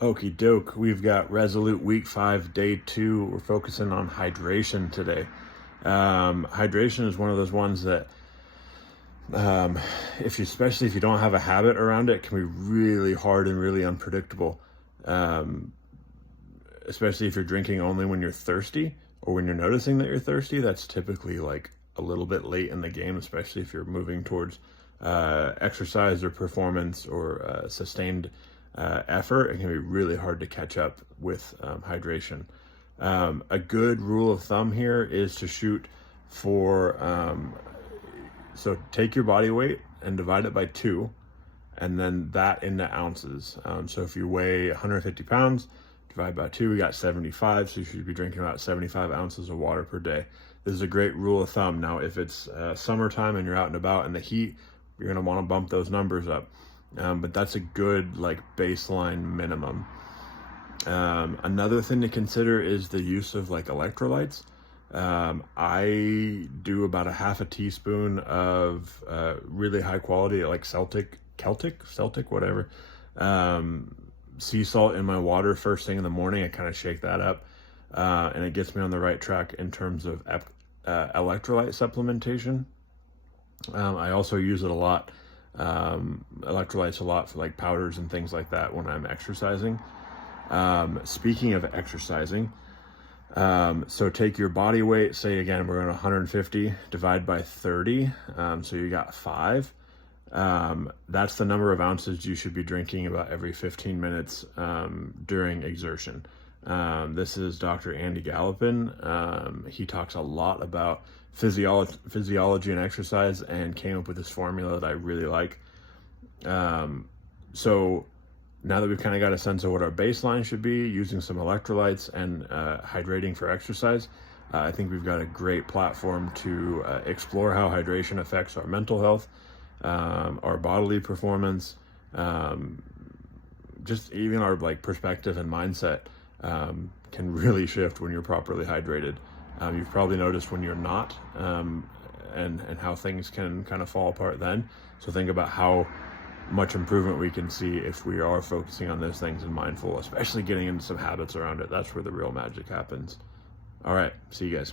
Okie doke. We've got Resolute Week 5, Day 2. We're focusing on hydration today. Hydration is one of those ones that, especially if you don't have a habit around it, can be really hard and really unpredictable. Especially if you're drinking only when you're thirsty or when you're noticing that you're thirsty. That's typically like a little bit late in the game, especially if you're moving towards exercise or performance or sustained effort. It can be really hard to catch up with hydration. A good rule of thumb here is to shoot for, so take your body weight and divide it by 2, and then that into ounces. So if you weigh 150 pounds, divide by 2, we got 75, so you should be drinking about 75 ounces of water per day. This is a great rule of thumb. Now, if it's summertime and you're out and about in the heat, you're gonna wanna bump those numbers up. But that's a good like baseline minimum. Another thing to consider is the use of like electrolytes. I do about a half a teaspoon of really high quality, like Celtic, whatever, sea salt in my water first thing in the morning. I kind of shake that up, and it gets me on the right track in terms of electrolyte supplementation. I also use it a lot, electrolytes a lot for like powders and things like that when I'm exercising. Speaking of exercising, so take your body weight, say again, we're on 150, divide by 30. So you got 5. That's the number of ounces you should be drinking about every 15 minutes, during exertion. This is Dr. Andy Galopin. He talks a lot about physiology and exercise and came up with this formula that I really like. So now that we've kind of got a sense of what our baseline should be, using some electrolytes and hydrating for exercise, I think we've got a great platform to explore how hydration affects our mental health, our bodily performance, just even our like perspective and mindset can really shift when you're properly hydrated. You've probably noticed when you're not, and how things can kind of fall apart then. So think about how much improvement we can see if we are focusing on those things and mindful, especially getting into some habits around it. That's where the real magic happens. All right, see you guys.